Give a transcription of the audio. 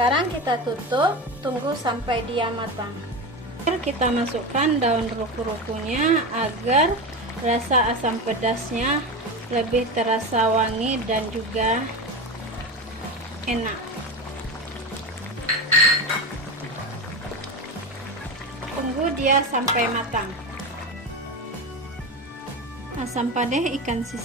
Sekarang kita tutup, tunggu sampai dia matang. Kita masukkan daun ruku-rukunya agar rasa asam pedasnya lebih terasa wangi dan juga enak. Tunggu dia sampai matang. Asam padeh ikan sisir